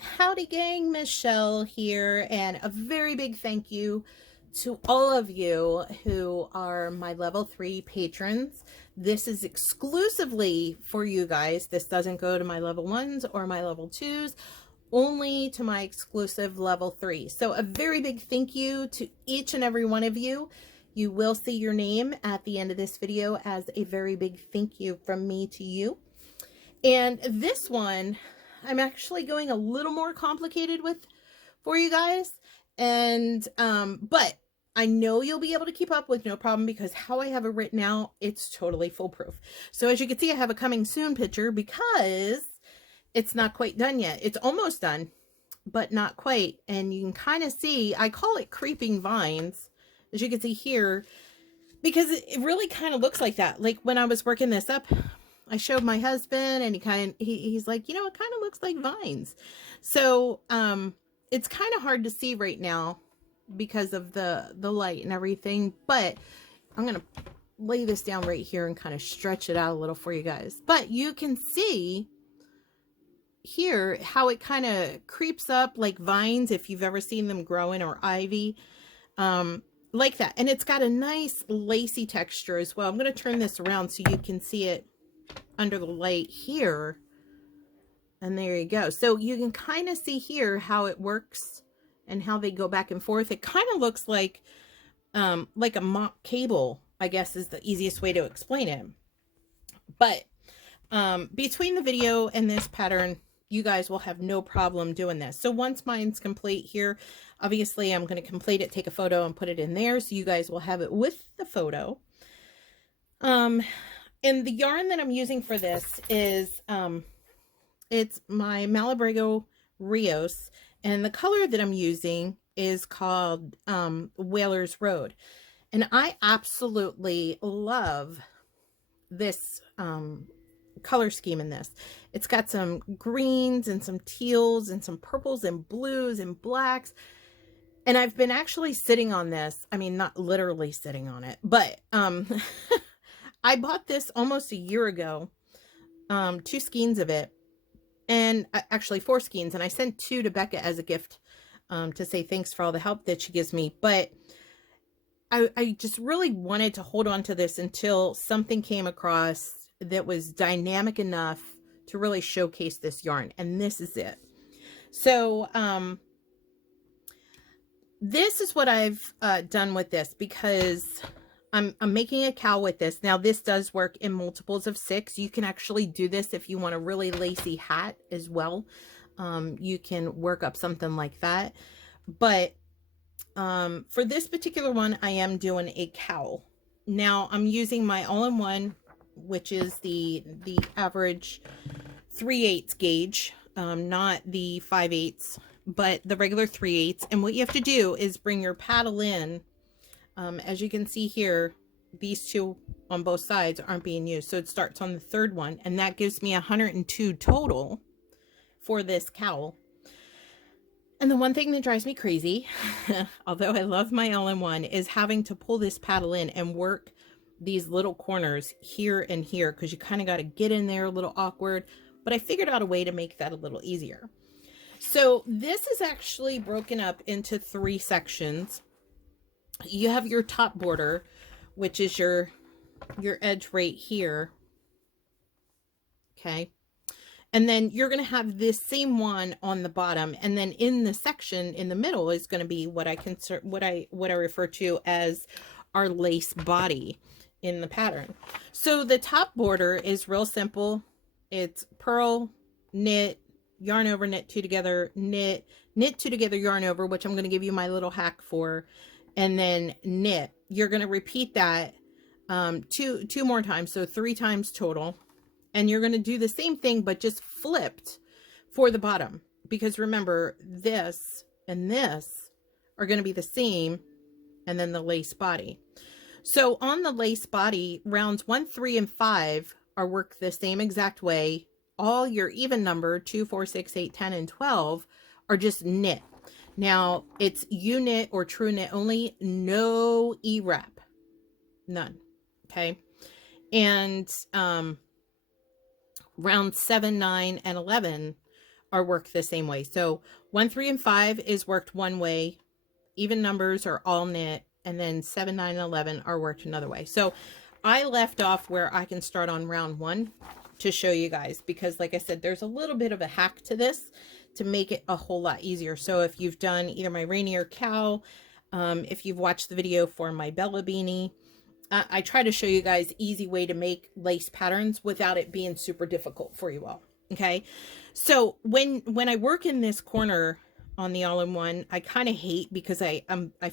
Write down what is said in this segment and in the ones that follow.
Howdy gang, Michelle here, and a very big thank you to all of you who are my level 3 patrons. This is exclusively for you guys. This doesn't go to my level 1s or my level 2s, only to my exclusive level 3. So a very big thank you to each and every one of you. You will see your name at the end of this video as a very big thank you from me to you. And this one, I'm actually going a little more complicated with for you guys. And, but I know you'll be able to keep up with no problem because how I have it written out, it's totally foolproof. So as you can see, I have a coming soon picture because it's not quite done yet. It's almost done, but not quite. And you can kind of see, I call it creeping vines, as you can see here, because it really kind of looks like that. Like when I was working this up, I showed my husband and he's like, you know, it kind of looks like vines. So, it's kind of hard to see right now because of the light and everything, but I'm going to lay this down right here and kind of stretch it out a little for you guys. But you can see here how it kind of creeps up like vines, if you've ever seen them growing, or ivy, like that. And it's got a nice lacy texture as well. I'm going to turn this around so you can see it under the light here. And there you go. So you can kind of see here how it works and how they go back and forth. It kind of looks like a mock cable, I guess is the easiest way to explain it. But between the video and this pattern, you guys will have no problem doing this. So once mine's complete here, obviously I'm going to complete it, take a photo and put it in there. So you guys will have it with the photo. And the yarn that I'm using for this is, it's my Malabrigo Rios, and the color that I'm using is called Whalers Road. And I absolutely love this color scheme in this. It's got some greens and some teals and some purples and blues and blacks. And I've been actually sitting on this. I mean, not literally sitting on it, but I bought this almost a year ago, 2 skeins of it. And actually 4 skeins, and I sent 2 to Becca as a gift to say thanks for all the help that she gives me. But I just really wanted to hold on to this until something came across that was dynamic enough to really showcase this yarn, and this is it. So this is what I've done with this, because I'm making a cowl with this. Now this does work in multiples of 6. You can actually do this if you want a really lacy hat as well. You can work up something like that. But for this particular one, I am doing a cowl. Now I'm using my all-in-one, which is the average 3/8 gauge, not the 5/8, but the regular 3/8. And what you have to do is bring your paddle in. As you can see here, these 2 on both sides aren't being used. So it starts on the 3rd one, and that gives me 102 total for this cowl. And the one thing that drives me crazy, although I love my all-in-one, is having to pull this paddle in and work these little corners here and here, because you kind of got to get in there, a little awkward. But I figured out a way to make that a little easier. So this is actually broken up into 3 sections. You have your top border, which is your edge right here. Okay. And then you're going to have this same one on the bottom. And then in the section in the middle is going to be what I refer to as our lace body in the pattern. So the top border is real simple. It's purl, knit, yarn over, knit 2 together, knit 2 together, yarn over, which I'm going to give you my little hack for, and then knit. You're going to repeat that two more times, so 3 times total. And you're going to do the same thing, but just flipped for the bottom, because remember, this and this are going to be the same, and then the lace body. So on the lace body, rounds 1, 3, and 5 are worked the same exact way. All your even number 2, 4, 6, 8, 10, and 12 are just knit. Now it's U-knit or true knit only, no E-wrap, none. Okay. And round 7, 9, and 11 are worked the same way. So 1, 3, and 5 is worked one way. Even numbers are all knit. And then 7, 9, and 11 are worked another way. So I left off where I can start on round 1 to show you guys, because like I said, there's a little bit of a hack to this to make it a whole lot easier. So if you've done either my Rainier Cow, if you've watched the video for my Bella Beanie, I try to show you guys easy way to make lace patterns without it being super difficult for you all. Okay. So when I work in this corner on the all-in-one, I kind of hate, because I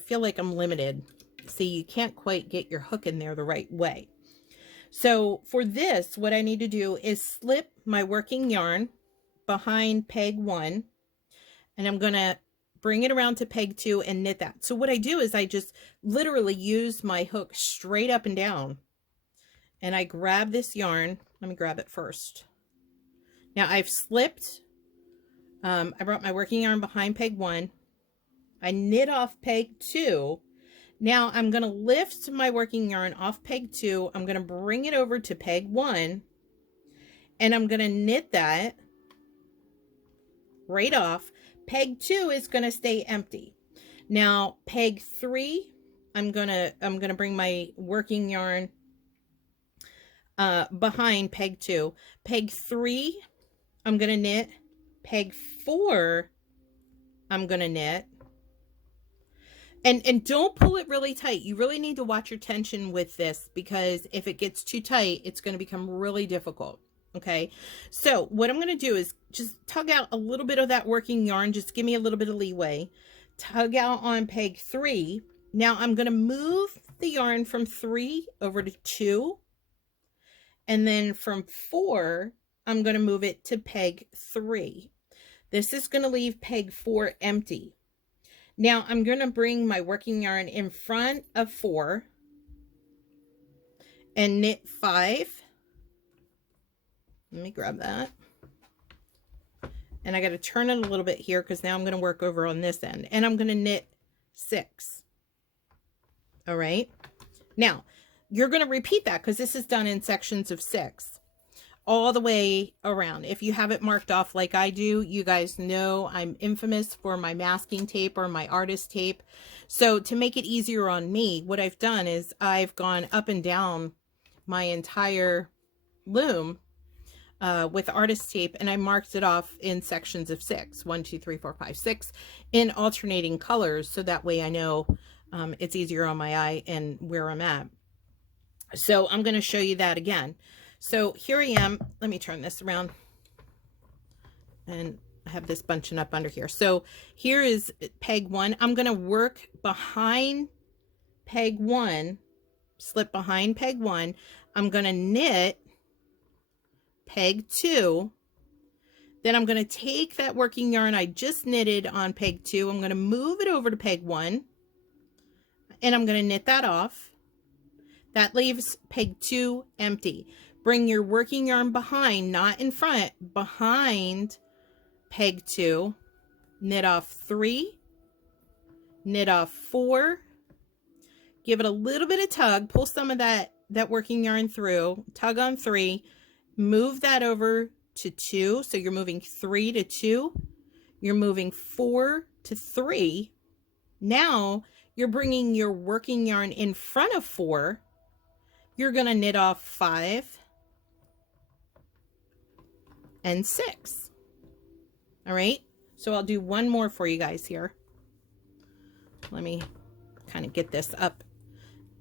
feel like I'm limited. See, you can't quite get your hook in there the right way. So for this, what I need to do is slip my working yarn behind peg 1, and I'm going to bring it around to peg 2 and knit that. So what I do is I just literally use my hook straight up and down, and I grab this yarn. Let me grab it first. Now I've slipped. I brought my working yarn behind peg 1. I knit off peg 2. Now I'm going to lift my working yarn off peg 2. I'm going to bring it over to peg 1, and I'm going to knit that right off. Peg 2 is going to stay empty. Now peg 3, I'm going to bring my working yarn behind peg 2. Peg 3, I'm going to knit. Peg 4, I'm going to knit. And don't pull it really tight. You really need to watch your tension with this, because if it gets too tight, it's going to become really difficult. Okay. So what I'm going to do is just tug out a little bit of that working yarn. Just give me a little bit of leeway. Tug out on peg 3. Now I'm going to move the yarn from 3 over to 2. And then from 4, I'm going to move it to peg 3. This is going to leave peg 4 empty. Now I'm going to bring my working yarn in front of 4 and knit 5. Let me grab that. And I got to turn it a little bit here, because now I'm going to work over on this end, and I'm going to knit 6. All right. Now you're going to repeat that, because this is done in sections of 6 all the way around. If you have it marked off like I do, you guys know I'm infamous for my masking tape or my artist tape. So to make it easier on me, what I've done is I've gone up and down my entire loom with artist tape, and I marked it off in sections of 6, 1, 2, 3, 4, 5, 6, in alternating colors, so that way I know it's easier on my eye and where I'm at. So I'm going to show you that again. So here I am. Let me turn this around, and I have this bunching up under here. So here is peg 1. I'm going to work behind peg 1, slip behind peg 1. I'm going to knit peg 2. Then I'm going to take that working yarn I just knitted on peg 2. I'm going to move it over to peg 1, and I'm going to knit that off. That leaves peg 2 empty. Bring your working yarn behind, not in front, behind peg 2, knit off 3, knit off 4, give it a little bit of tug, pull some of that working yarn through, tug on 3, move that over to 2. So you're moving 3 to 2, you're moving 4 to 3. Now you're bringing your working yarn in front of 4. You're going to knit off 5 and 6. All right. So I'll do one more for you guys here. Let me kind of get this up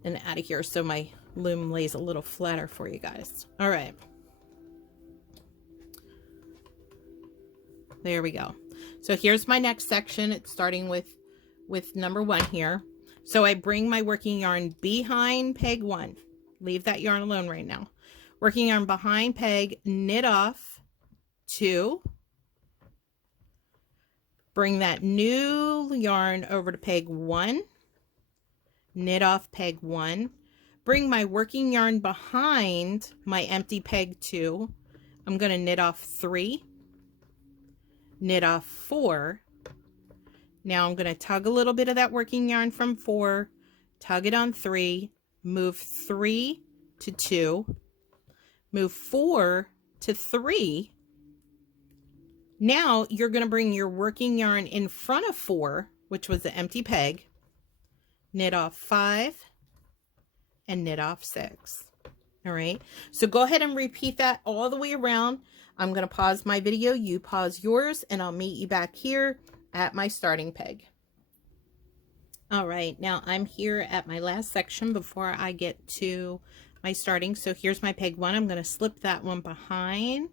and out of here so my loom lays a little flatter for you guys. All right. There we go. So here's my next section. It's starting with number 1 here. So I bring my working yarn behind peg 1. Leave that yarn alone right now. Working yarn behind peg, knit off 2. Bring that new yarn over to peg 1. Knit off peg 1. Bring my working yarn behind my empty peg 2. I'm going to knit off 3. Knit off 4. Now I'm going to tug a little bit of that working yarn from 4, tug it on 3, move 3 to 2, move 4 to 3, Now you're going to bring your working yarn in front of 4, which was the empty peg, knit off 5, and knit off 6. All right, so go ahead and repeat that all the way around. I'm going to pause my video, you pause yours, and I'll meet you back here at my starting peg. All right, now I'm here at my last section before I get to my starting. So here's my peg 1. I'm going to slip that one behind,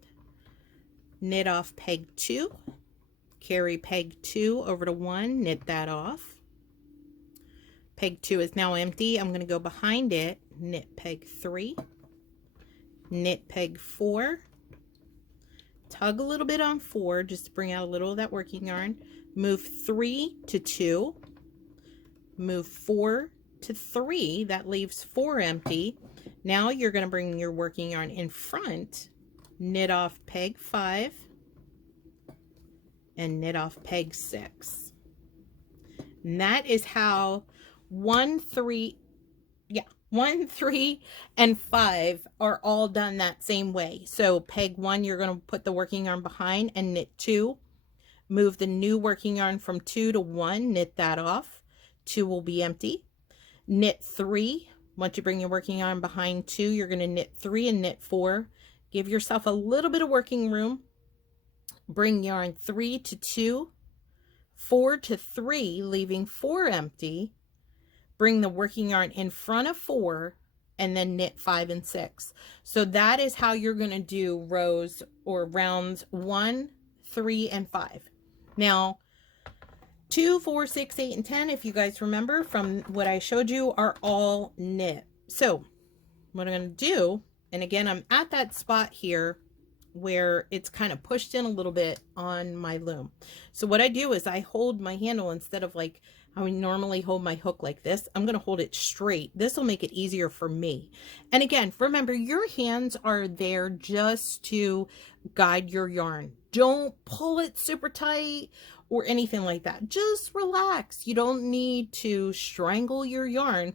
knit off peg 2, carry peg 2 over to 1, knit that off. Peg 2 is now empty. I'm going to go behind it, knit peg 3, knit peg 4, tug a little bit on 4 just to bring out a little of that working yarn, move 3 to 2, move 4 to 3, that leaves 4 empty. Now you're going to bring your working yarn in front, knit off peg 5, and knit off peg 6. And that is how 1, 3, and 5 are all done that same way. So peg 1, you're going to put the working yarn behind and knit 2, move the new working yarn from 2 to 1, knit that off, 2 will be empty, knit 3. Once you bring your working yarn behind 2, you're going to knit 3 and knit 4. Give yourself a little bit of working room. Bring yarn 3 to 2, 4 to 3, leaving 4 empty. Bring the working yarn in front of 4 and then knit 5 and 6. So that is how you're going to do rows or rounds 1, 3, and 5. Now 2, 4, 6, 8, and 10, if you guys remember from what I showed you, are all knit. So what I'm going to do, and again, I'm at that spot here where it's kind of pushed in a little bit on my loom. So what I do is I hold my handle instead of like I would normally hold my hook like this. I'm going to hold it straight. This will make it easier for me. And again, remember, your hands are there just to guide your yarn. Don't pull it super tight or anything like that. Just relax. You don't need to strangle your yarn.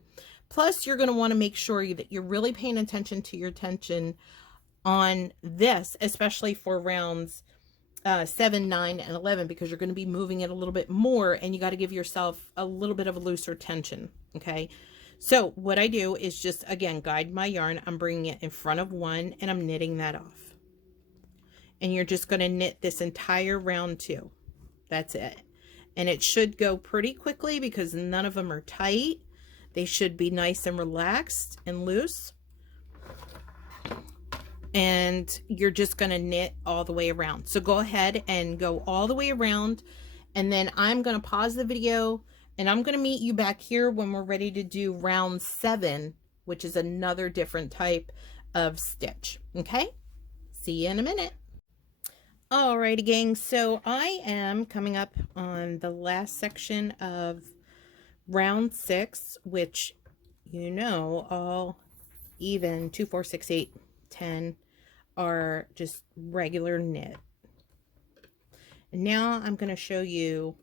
Plus, you're going to want to make sure that you're really paying attention to your tension on this, especially for rounds 7, 9, and 11, because you're going to be moving it a little bit more and you got to give yourself a little bit of a looser tension. Okay, so what I do is just, again, guide my yarn. I'm bringing it in front of 1 and I'm knitting that off. And you're just going to knit this entire round 2. That's it. And it should go pretty quickly because none of them are tight. They should be nice and relaxed and loose. And you're just going to knit all the way around. So go ahead and go all the way around, and then I'm going to pause the video and I'm going to meet you back here when we're ready to do round 7, which is another different type of stitch. Okay, see you in a minute. Alrighty, gang, so I am coming up on the last section of round 6, which, you know, all even 2, 4, 6, 8, 10 are just regular knit. And now I'm going to show you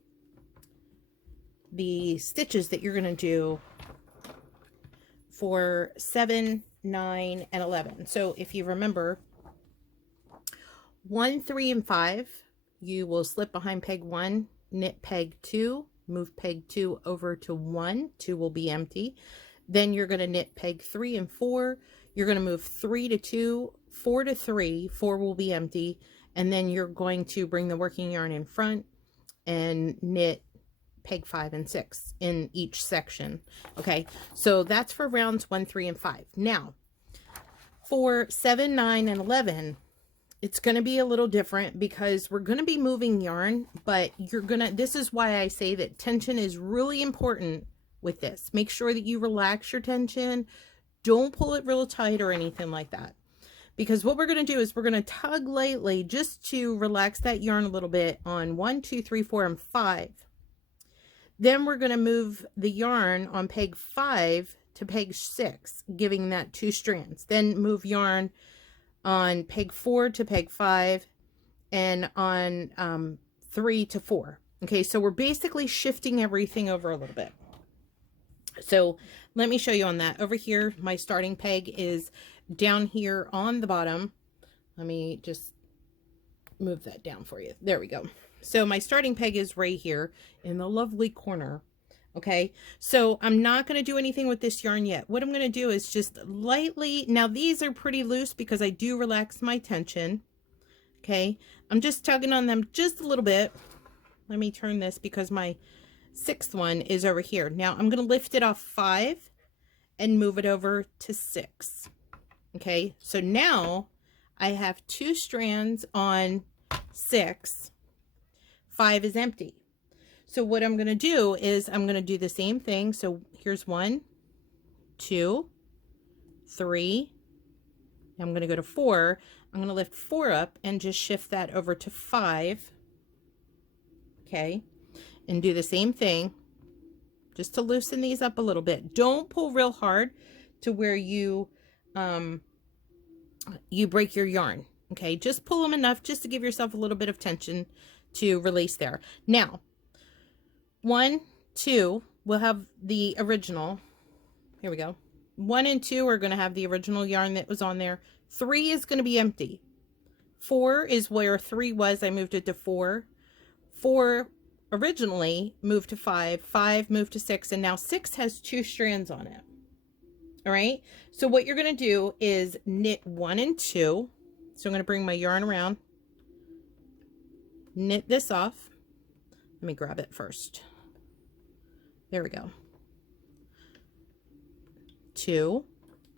the stitches that you're going to do for 7, 9, and 11. So if you remember, 1, 3, and 5, you will slip behind peg 1, knit peg 2, move peg 2 over to 1, 2 will be empty. Then you're going to knit peg 3 and 4. You're going to move 3 to 2, 4 to 3, 4 will be empty, and then you're going to bring the working yarn in front and knit peg 5 and 6 in each section. Okay, so that's for rounds 1, 3, and 5. Now, for 7, 9, and 11, it's going to be a little different because we're going to be moving yarn, but this is why I say that tension is really important with this. Make sure that you relax your tension. Don't pull it real tight or anything like that. Because what we're going to do is we're going to tug lightly just to relax that yarn a little bit on 1, 2, 3, 4, and 5. Then we're going to move the yarn on peg 5 to peg 6, giving that 2 strands. Then move yarn on peg 4 to peg 5 and on 3 to 4. Okay, so we're basically shifting everything over a little bit. So let me show you on that. Over here, my starting peg is down here on the bottom. Let me just move that down for you. There we go. So my starting peg is right here in the lovely corner. Okay, so I'm not going to do anything with this yarn yet. What I'm going to do is just lightly, now these are pretty loose because I do relax my tension. Okay, I'm just tugging on them just a little bit. Let me turn this because my 6th one is over here. Now I'm going to lift it off 5 and move it over to 6. Okay, so now I have 2 strands on 6. 5 is empty. So what I'm going to do is I'm going to do the same thing. So here's 1, 2, 3. I'm going to go to 4. I'm going to lift 4 up and just shift that over to 5. Okay. And do the same thing just to loosen these up a little bit. Don't pull real hard to where you break your yarn. Okay. Just pull them enough just to give yourself a little bit of tension to release there. Now, 1, 2 will have the original. Here we go. 1 and 2 are going to have the original yarn that was on there. 3 is going to be empty. 4 is where 3 was. I moved it to 4. 4 originally moved to 5. 5 moved to 6. And now 6 has 2 strands on it. All right. So what you're going to do is knit 1 and 2. So I'm going to bring my yarn around. Knit this off. Let me grab it first. There we go. 2.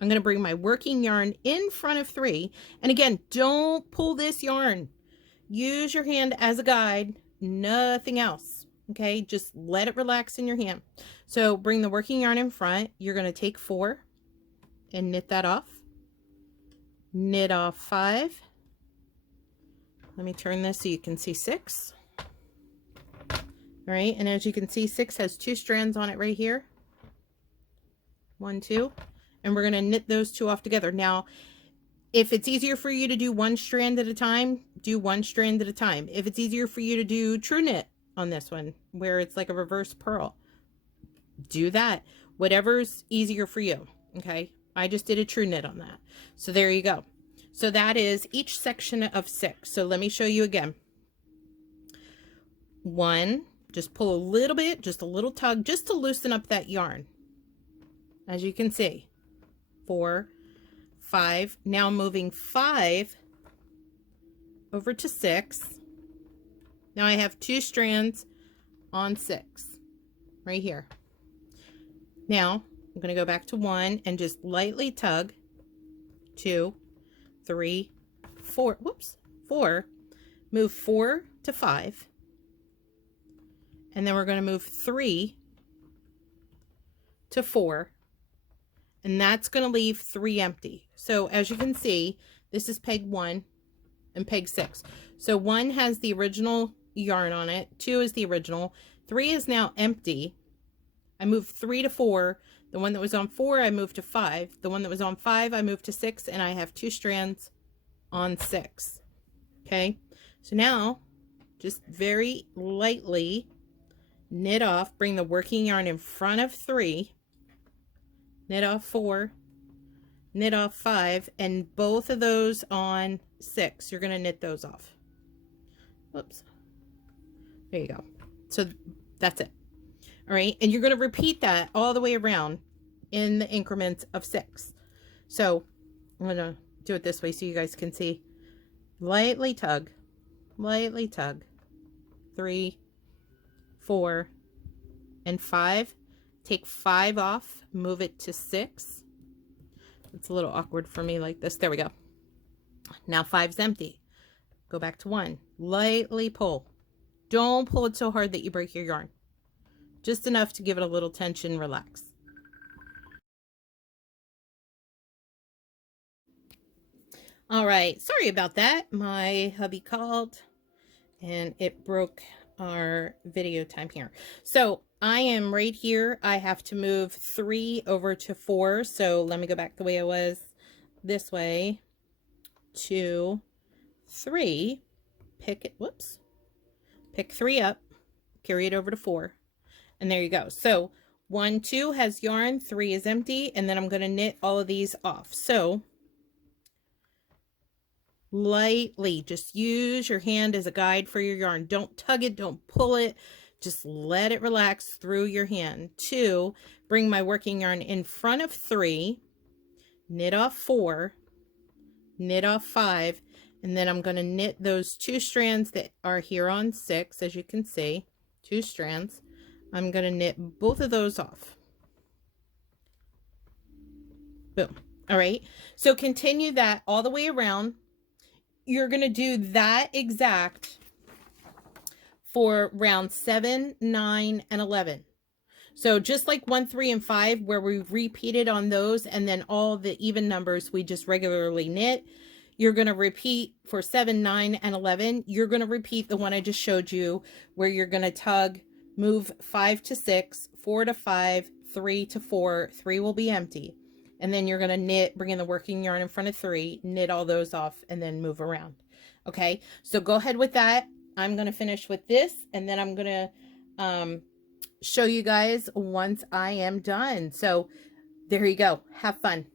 I'm going to bring my working yarn in front of 3. And again, don't pull this yarn. Use your hand as a guide, nothing else. Okay, just let it relax in your hand. So bring the working yarn in front. You're going to take 4 and knit that off. Knit off 5. Let me turn this so you can see 6. All right, and as you can see, 6 has 2 strands on it right here. 1, 2, and we're going to knit those 2 off together. Now, if it's easier for you to do 1 strand at a time, do 1 strand at a time. If it's easier for you to do true knit on this one, where it's like a reverse purl, do that. Whatever's easier for you, okay? I just did a true knit on that. So there you go. So that is each section of 6. So let me show you again. 1, just pull a little bit, just a little tug, just to loosen up that yarn. As you can see, 4, 5, now moving 5 over to 6. Now I have 2 strands on 6 right here. Now I'm going to go back to 1 and just lightly tug. 2, 3, 4, whoops, 4, move 4 to 5. And then we're going to move 3 to 4. And that's going to leave 3 empty. So as you can see, this is peg 1 and peg 6. So 1 has the original yarn on it. 2 is the original. 3 is now empty. I moved 3 to 4. The one that was on 4, I moved to 5. The one that was on 5, I moved to 6. And I have 2 strands on 6. Okay. So now just very lightly knit off, bring the working yarn in front of 3, knit off 4, knit off 5, and both of those on 6, you're going to knit those off. Whoops. There you go. So that's it. All right. And you're going to repeat that all the way around in the increments of 6. So I'm going to do it this way so you guys can see. Lightly tug, 3, 4, and 5. Take 5 off, move it to 6. It's a little awkward for me like this. There we go. Now 5's empty. Go back to 1. Lightly pull. Don't pull it so hard that you break your yarn. Just enough to give it a little tension, relax. All right, sorry about that. My hubby called and it broke our video time here. So I am right here. I have to move 3 over to 4. So let me go back the way I was, this way. 2, 3, pick it, whoops, pick 3 up, carry it over to 4, and there you go. So 1, 2 has yarn, 3 is empty, and then I'm going to knit all of these off. So lightly. Just use your hand as a guide for your yarn. Don't tug it, don't pull it. Just let it relax through your hand. 2, bring my working yarn in front of 3, knit off 4, knit off 5, and then I'm going to knit those 2 strands that are here on 6, as you can see, 2 strands. I'm going to knit both of those off. Boom. All right, so continue that all the way around. You're going to do that exact for round 7, 9, and 11. So just like 1, 3, and 5, where we repeated on those, and then all the even numbers we just regularly knit, you're going to repeat for 7, 9, and 11. You're going to repeat the one I just showed you, where you're going to tug, move 5 to 6, 4 to 5, 3 to 4, 3 will be empty. And then you're going to knit, bring in the working yarn in front of 3, knit all those off, and then move around. Okay, so go ahead with that. I'm going to finish with this, and then I'm going to show you guys once I am done. So there you go. Have fun.